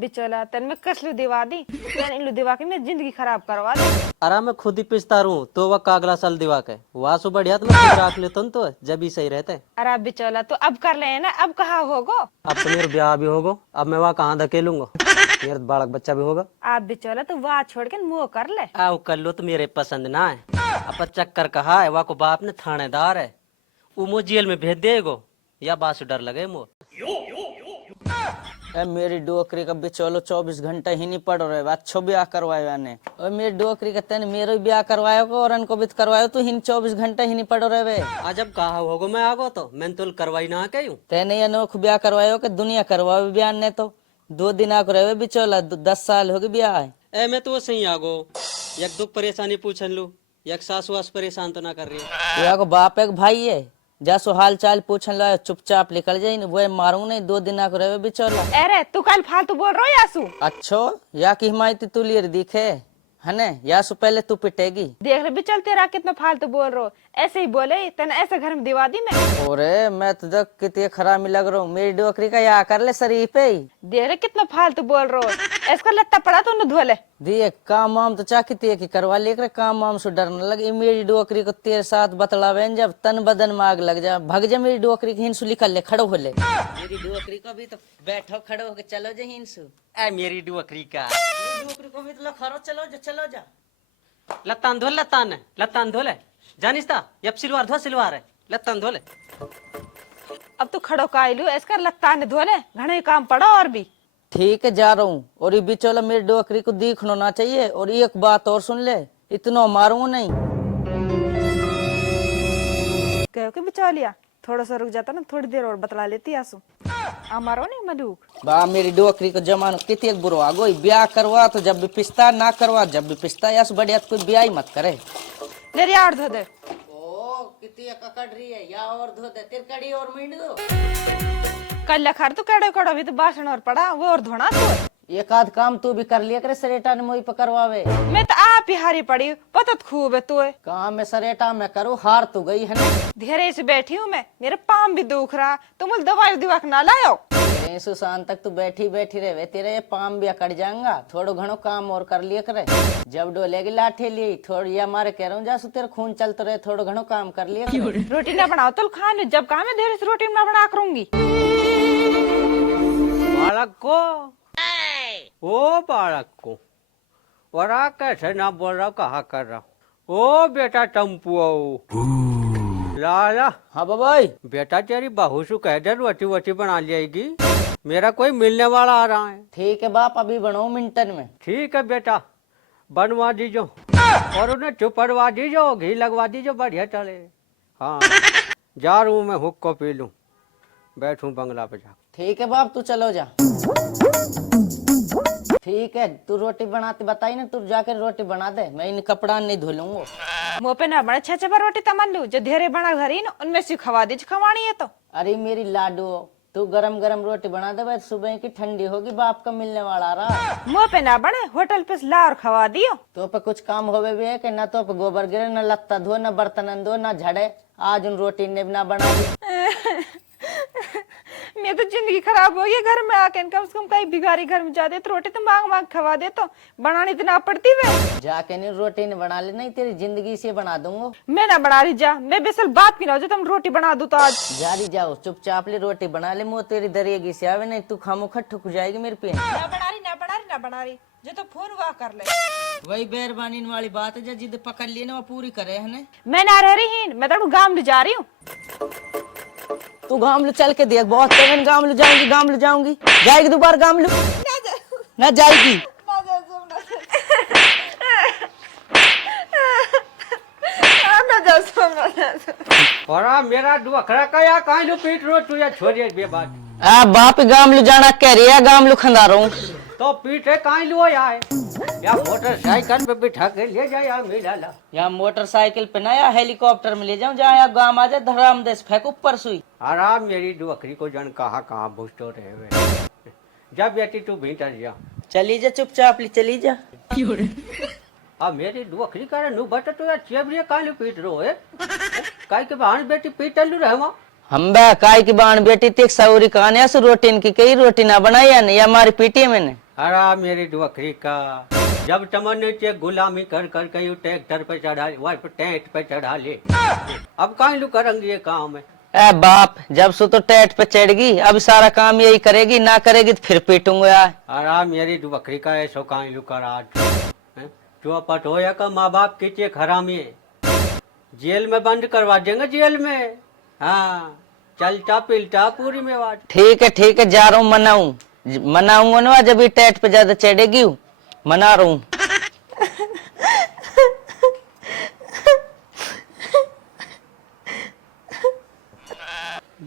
बिचौला तेन में कसलू दिवा दी तेन इल्लू दिवा के मैं जिंदगी खराब करवा दी। अरे मैं खुद ही पिसता रहूं तो वह कागला साल दिवा के वहां से बढ़िया तो मैं खुद रख लेता हूं, तो जब ही सही रहते। अरे बिचौला तो अब कर ले ना, अब कहाँ होगो। अब तो मेरा ब्याह भी होगा, अब मैं वहाँ कहाँ धकेलूंगा, मेरा बालक बच्चा भी होगा। आप बिचौला तो वहाँ छोड़ के मुँह कर ले। आओ कर लो तो मेरे पसंद ना है। अब चक्कर कहा है वहाँ को बाप ने थानेदार है, वो मो जेल में भेज देगो या बासु डर लगे मो। ए मेरी डोकरी का बिचौलो 24 घंटा ही नहीं पड़ रहे, अच्छो ब्याह करवाया ने। और मेरी डोकरी का तेन मेरो ब्याह करवायो को और अनको भी करवायो तो हिन 24 घंटा ही नहीं पड़ रहे वे। आज अब कहा होगो मैं आगो तो मैंने तो करवाई ना कहीं। तेने अनोख ब्याह करवायो के दुनिया करवाओ ब्याह ने तो 2 दिन आको रहे बिचौला 10 साल हो गए ब्याह है। ए मैं तो सही आगो, एक दुख परेशानी पूछन लू, एक सासु वास परेशान तो ना कर रही है। या को बाप एक भाई है, जासो हाल चाल पूछन ला चुपचाप निकल जाई, वो मारू नहीं 2 दिन आको रहे बिचौला। अरे तू कल फालतू बोल रहा है यासू। अच्छो या की हिमायती तू लियर दिखे है ने, यासु पहले तू पिटेगी। देख ले बिचल तेरा कितना फालतू बोल रहा हो, ऐसे ही बोले तेने ऐसे घर में दिवा दी मैं। ओरे मैं तो देख कितनी खराब लग रहा हूँ, मेरी डोकरी का या कर ले शरीफ पे। देख ले कितना फालतू बोल रहा हो, इसका लत्ता पड़ा तो धो ले। दिए काम वाम तो चाह की करवा लेकर काम वाम से डर न लगे। मेरी डोकरी को तेरे साथ बतलावे जब तन बदन में आग लग जा, भग जा मेरी डोकरी की हिंसू निकल ले, खड़ो हो ले। मेरी डोकरी को भी तो बैठो खड़ो होके चलो जा हिंसू। ए मेरी डुअकरी का डोकरी को भी तो खड़ो चलो जा चलो जा। लत्तान धो ले जानिस्ता, यब सिलवार धो सिलवार है लत्तान धो ले। अब तू खड़ो कायलू, इसका लत्ता ने धो ले, घने काम पड़ा और भी। ठीक है जा रहा हूँ, और ये बिचौला मेरी डोकरी को दिखना ना चाहिए। और एक बात और सुन ले, इतना मारूंगा नहीं। कहो कि बिचौलिया थोड़ा सा रुक जाता ना, थोड़ी देर और बतला लेती आंसू। मारो नहीं मलूक बा मेरी डोकरी को जमानो कितनी बुरो आ गई। ब्याह करवा तो जब भी पिस्ता, ना करवा जब भी पिस्ता। यास बढ़िया तो कोई ब्याह ही मत करे। ले रे और धो दे। ओ कितनी ककड़ रही है, या और धो दे तेरी कड़ी और मींड दो। कल लखार तो कड़े कड़ो भी तो बासन और पड़ा, वो और धोना तो। एक आध काम तू भी कर लिया करे, सरेटा ने मोई पकड़वावे। मैं तो आप ही हारी पड़ी, पता तो खूब है तू। काम में सरेटा में करूँ, हार तो गई है ना। धीरे से बैठी हूँ मैं, मेरे पाम भी दुख रहा, तुम दवाई दिवा ना लायो। सुशांत तक तू बैठी बैठी रहे, तेरे ये पाम भी अकड़ जाएगा। थोड़ो घणो काम और कर लिया करे, जब डोलेगी लाठी ली थोड़ी या मारे कह रहा हूँ जासु तेरे खून चलते रहे, थोड़ो घणो काम कर लिया करे। रोटी ना बनाओ तो खा लो, जब कहा मैं धीरे से रोटी ना बना करूंगी। बालक को ओ बालक को वरा कैसे ना बोल रहा, कहा कर रहा। ओ बेटा टम्पू लाला। हाँ बाबाई। बेटा तेरी बहू से कह दे रोटी वोटी बना लेगी, मेरा कोई मिलने वाला आ रहा है। ठीक है बाप, अभी बनाओ मिनटन में। ठीक है बेटा बनवा दीजो, और उन्हें चुपड़वा दीजो, घी लगवा दीजो, बढ़िया चले। हाँ जा रहा हूँ मैं, हुक को पी लूँ, बैठूं बंगला पे जा। ठीक है बाप तू चलो जा। ठीक है तू रोटी बनाती बताई ना, तू जाकर रोटी बना दे, मैं इन कपड़ा नहीं धो लूंगा। मुँह पे ना बड़े छे पर रोटी तमन लू, जो धीरे बना घरी ना उनमें से खवा दीजिए, खवानी है तो। अरे मेरी लाडू तू गरम गरम रोटी बना दे, बस सुबह की ठंडी होगी, बाप का मिलने वाला रहा। मुँह पे ना बने, होटल पे ला और खवा दियो। तो पे कुछ काम होवे भी है कि ना, तो पे गोबर गिरे, न लत्ता धो, न बर्तन धो, न झड़े। आज उन रोटी ने ना बना दी। मैं तो जिंदगी खराब हो गई घर में आके, कम से कम कहीं भिखारी घर में जाते तो रोटी तो मांग मांग खवा दे, तो बनानी तो ना पड़ती वे। जाके नहीं रोटी ने बना ले, नहीं तेरी जिंदगी से बना दूंगा। मैं ना बना रही जा, मैं बेसल बात की ना हो जो तुम रोटी बना दो तो आज। जा रही जाओ चुपचाप ले रोटी बना ले, मुँह तेरी दरिएगी से आवे, नहीं तू खामोखा ठुक जाएगी मेरे पे। ना बना रही जो तो फोन वाह कर ले। वही बेरबानी वाली बात है, जो जिद पकड़ लिए ना वो पूरी करे है ने। मैं ना रह रही, मैं तो गांव ले जा रही हूँ। तू गामलू चल के देख, बहुत तेवन गामलू जाऊंगी जाएगी दोबारा गामलू ना जाएगी। और मेरा डुअखरा का या काहे लो पीट रो तू, या छोड़िए बे बात। आ बाप गामलू जाना कह रही है, गामलू खंदा रहा हूँ तो पीठे काहे लो यार, या मोटरसाइकिल पे बिठा के ले जा या मिला ला। या मोटरसाइकिल पे ना, या हेलीकॉप्टर में ले जाऊं, जहाँ या गाँव आ जाए धराम देश फेंक ऊपर सुई। आराम मेरी डुअखरी को जन कहाँ भूसतो रहे हुए, जब बेटी तू भीतर जा। चली जा चुपचाप चली जा। अब मेरी डुअखरी करे नु बट तो यार चेबरिया काहे पीट रो है, काहे के बहन बेटी पीटल रहे वहाँ। हम बे काय की बाण बेटी तिक सौरी कहानी से रोटी की कई रोटी ना बनाई है, या हमारी पीटी मैंने। हरा मेरी डुअखरी का, जब तमन्ने चे गुलामी कर कर कहीं ट्रैक्टर पे चढ़ा वही पे टेंट पे चढ़ा ले। अब कहीं लू करेंगे ये काम है। ए बाप, जब से तो टेट पे चढ़गी अब सारा काम यही करेगी, ना करेगी तो फिर पीटूंगा यार। हरा मेरी डुअखरी का ऐसो कहीं लू कर आज जो पटोया का माँ बाप की चे हरामी जेल में बंद करवा देंगे जेल में। हाँ चलता पिलता पूरी में बात। ठीक है, जा रहा हूँ, मनाऊंगा ना जब ये टेट पे ज्यादा चढ़ेगी, मना रहा हूँ।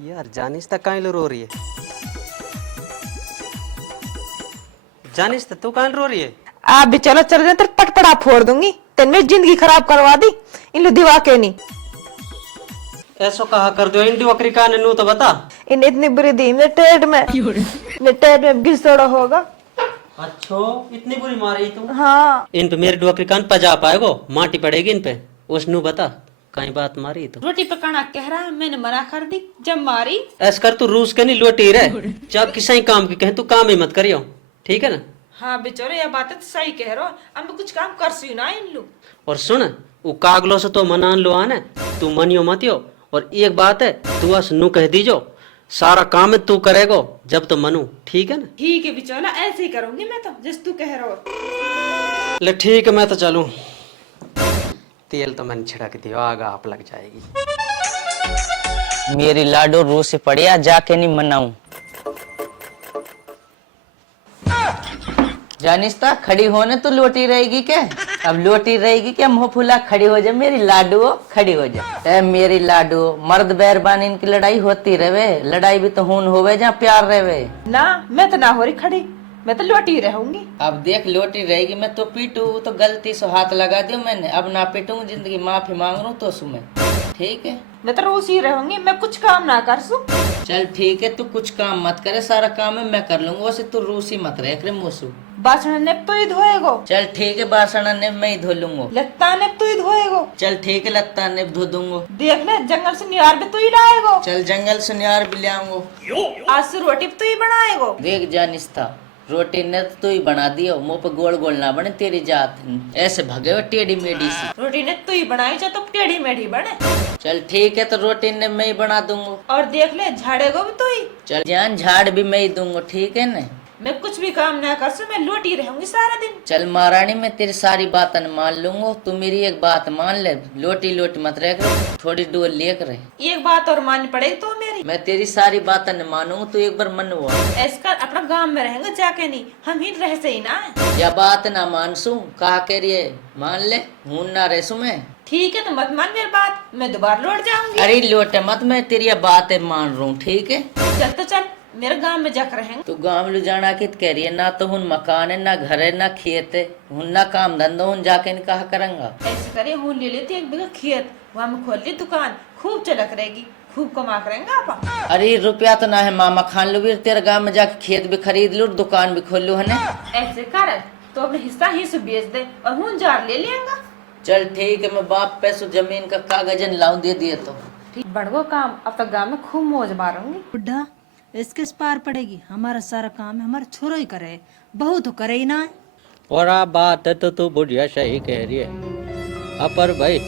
यार जानिस तक कहीं रो रही है। जानिस तू कहीं रो रही है। आप भी चलो चल जाए, तेरे पटपड़ा फोड़ दूंगी, तेन मेरी जिंदगी खराब करवा दी इन लो दिवा के नहीं। ऐसो कहा कर दो इन डुअखरी का ने नू तो बता। इन इतनी बुरी दी मेरे टेट में घिसड़ा होगा। अच्छो इतनी बुरी मारी तू। हाँ इन पे मेरे डुअखरी कान पजा पाएगो, माटी पड़ेगी इन पे। उसनू बता कहीं बात मारी तो। रोटी पकाना कह रहा, मैंने मना कर दी जब मारी। ऐस कर तू रूस के नहीं लोटी रहे, जब किसी काम की कहे तू काम ही मत करियो, ठीक है ना। हाँ बेचारे ये बात तो सही कह रहा, अब मैं कुछ काम कर सी ना इन लो। और सुन वो कागलो से तो मनान लो आने, तू मनियो मतियो। और एक बात है तू बस नू कह दीजो सारा काम है तू करेगो जब तो मनू, ठीक है ना। ठीक है बिचौला, ऐसे ही करूंगी मैं तो जिस तू कह रहा हो। ले ठीक है मैं तो चलूं। तेल तो मैंने छिड़क दिया, आग आप लग जाएगी। मेरी लाडो रूस से पड़िया, जाके नहीं मनाऊं। जानिस्ता खड़ी होने तो लोटी रहेगी क्या? अब लोटी रहेगी क्या? मुंह फुला खड़ी हो जा मेरी लाडू, खड़ी हो जा। ए मेरी लाडू, मर्द बैरबान इनकी लड़ाई होती रहे, लड़ाई भी तो खून होवे जहाँ प्यार रहे ना। मैं तो ना हो रही खड़ी, मैं तो लोटी रहूंगी। अब देख लोटी रहेगी, मैं तो पीटू तो गलती से हाथ लगा दियो मैंने, अब ना पीटूंगी, जिंदगी माफी मांग रहा हूँ तो सुमे, ठीक है। मैं तो रोज ही रहूंगी, मैं कुछ काम ना कर सू। चल ठीक है, तू कुछ काम मत करे, सारा काम है मैं कर लूंगा, वैसे तू रूसी मत रहे करे मोसू। बासण ने तो ही धोएगो। चल ठीक है, बासण ने मैं ही धो लूंगा। लत्ता ने तो ही धोएगो। चल ठीक है, लत्ता ने धो दूंगा। देख ले जंगल से नियार भी तू ही लाएगो। चल जंगल से नियार भी ले आऊंगा। आज से रोटी भी तू ही बनाएगो। देख जानिस्ता, रोटी ने तो तू ही बना दियो, मुंह पे गोल गोल ना बने तेरी जात, ऐसे भगे हो टेढ़ी मेढ़ी सी। रोटी ने तू ही बनाई चाहे तो टेढ़ी मेढ़ी बने। चल ठीक है, तो रोटी ने मैं ही बना दूंगा। और देख ले झाड़ेगो भी तू ही। चल जान झाड़ भी मैं ही दूंगा, ठीक है ना। मैं कुछ भी काम ना कर सू, मैं लोटी रहूंगी सारा दिन। चल महारानी, मैं तेरी सारी बातन मान लूंगा, तू मेरी एक बात मान ले, लोटी लोटी मत रह कर, थोड़ी डोल लेकर रहे। एक बात और माननी पड़ेगी तो मेरी। मैं तेरी सारी बातन मानूंगा, तू एक बार मन हुआ ऐसे कर, अपना गांव में रहेंगे जाके नहीं, हम ही रह से ही ना। या बात ना मानसू, कहा कह रही है मान ले, हूं ना रहसू मैं। ठीक है तो मत मान मेरी बात, मैं दोबारा लौट जाऊंगी। अरे लोटे मत, मैं तेरी ये बात मान रहा हूँ, ठीक है। चल तो चल, मेरे गांव में जाकर रहेंगे। तू गाँव ले जाना की कह रही है, ना तो हुन मकान है, ना घर है, ना खेत है, हुन ना काम धंधा, हुन जाके नहीं कहा करूंगा। ऐसे करे, हूँ ले लेती 1 बीघा खेत, वहाँ में खोल ली दुकान, खूब चलक रहेगी, खूब कमा करेंगे आप। अरे रुपया तो ना है मामा, खान लो भी तेरे गाँव में जाके खेत भी खरीद लू, दुकान भी खोल लू, है ना। ऐसे कर तो अपने हिस्सा ही से बेच दे और हूँ जार ले लेंगा। चल ठीक है, मैं बाप पैसों जमीन का कागजन लाऊं, दे दिए तो ठीक बढ़ो काम, अब तक गाँव में खूब मौज मारूंगी। बुढ़ा इसके पार पड़ेगी, हमारा सारा काम है हमारा छोरो ही करे, बहू तो करे ही ना है। और आप बात है तो तू बुढ़िया सही कह रही है। अब पर भाई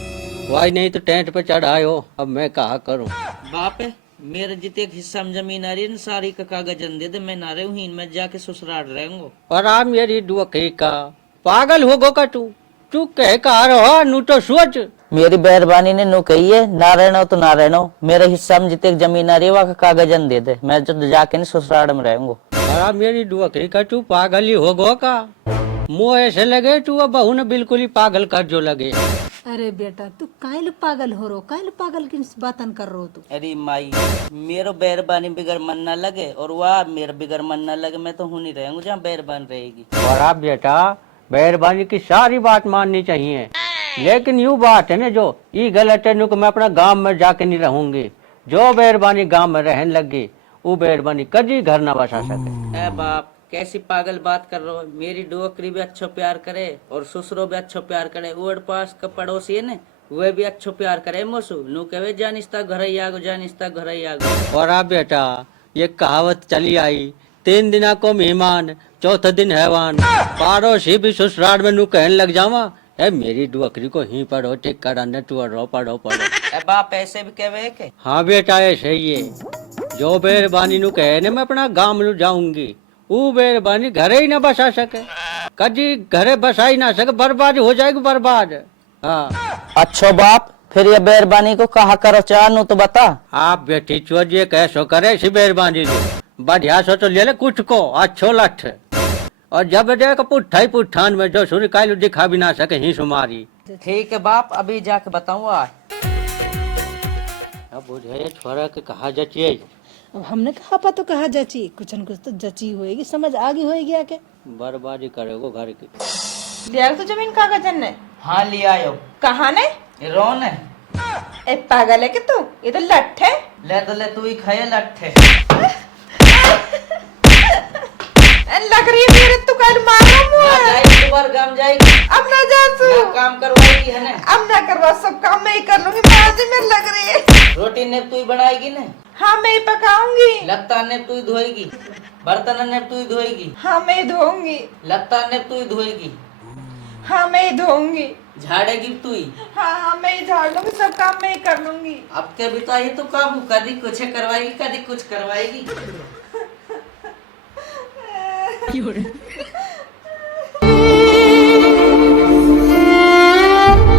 वाई नहीं तो टेंट पे चढ़ाए हो, अब मैं कहा करूं। बाप है मेरे जितने एक हिस्सा में जमीन आ रही है ना, सारी का कागजन दे दे, मैं ना रहूं ही, मैं जाके ससुराल रहूंगा। और आप मेरी डुअखरी का पागल हो गो का तू कह कहा रहो नू तो सोच। मेरी मेहरबानी ने नु कही है, ना रहना हो तो ना रहना हो, मेरे हिस्सा में जितने जमीन आ रही है वहाँ का कागजन दे दे, मैं तो जाके नहीं ससुराल में रहूंगा। और आप मेरी डुअखरी का तू पागल ही हो गो का, मुँह ऐसे लगे तू अब बहू ने बिल्कुल ही पागल कर जो लगे। अरे बेटा तू काहे पागल हो रो, काहे पागल की बातन कर रो तू। अरे माई, मेरो बैरबानी बिगर मन ना लगे और वह मेरा बिगर मन ना लगे, मैं तो हूं नहीं रहूंगा जहाँ बैरबान रहेगी। और आप बेटा मेहरबानी की सारी बात माननी चाहिए, लेकिन यूँ बात है ना जो ये गलत है नु कि मैं अपना गांव में जाके नहीं रहूंगी। जो मेहरबानी गांव में रहने लगी वो मेहरबानी कभी घर ना बसा सके। ए बाप कैसी पागल बात कर रहे हो, मेरी डोकरी भी अच्छो प्यार करे और ससुरो भी अच्छो प्यार करे, ओड पास का पड़ोसी है ना वे भी अच्छो प्यार करे, मोसू नू कहे जानिस्ता घर ही आगो, जानिस्ता घर ही आगो। और आप बेटा ये कहावत चली आई 3 दिना को मेहमान, चौथे दिन हैवान। पाड़ोसी भी ससुराल में नू कहने लग जावा, ए मेरी डुअकरी को ही पढ़ो टिक कराने तू रो पढ़ो पढ़ो। ए बाप ऐसे भी कहवे के? हाँ बेटा ऐसे ही है। जो बेरबानी नू कहे ने मैं अपना गांव में जाऊंगी, वो बेरबानी घरे ही ना बसा सके, कभी घरे बसा ही ना सके, बर्बाद हो जाएगी बर्बाद। हाँ अच्छो बाप, फिर ये बेरबानी को कहा करो चानू तो बता। आप बेटी चोजिए कैसो करे सी बेरबानी जो बढ़िया सो तो ले ले कुछ को अच्छो लठ, और जब देख पुट्ठा ही पुट्ठान में जो सूर्य कायलू दिखा भी ना सके ही सुमारी। ठीक है बाप, अभी जाके बताऊंगा। अब बुझे छोरा के कहा जचिए। अब हमने कहा पा तो कहा जची, कुछ न कुछ तो जची होएगी, समझ आगे होएगी आके। बर्बादी करेगो घर की। लिया तो जमीन कागज ने? हाँ लिया आयो। कहा ने? रोन है। ए पागल है कि तू? ये तो लठ है। ले तो ले, तू ही खाए लट्ठे। लग रही है मेरे, तू कल मारो मुझे। दोबारा गांव जाएगी। अब ना जा तू। ना काम करवाएगी है ना? अब ना करवा, सब काम मैं ही कर लूंगी। माजी में लग रही है। रोटी ने तू ही बनाएगी ना? हाँ मैं ही पकाऊंगी। लगता ने तू ही धोएगी। बर्तन ने तू ही धोएगी। हाँ मैं ही धोऊंगी। लगता ने तू ही धोएगी। हाँ मैं ही धोऊंगी। झाड़ेगी तू ही। हाँ हाँ मैं ही झाड़ लूंगी, सब काम मैं ही कर लूंगी। अब के बिताई तो काबू, कभी कुछ करवाएगी कभी कुछ करवाएगी।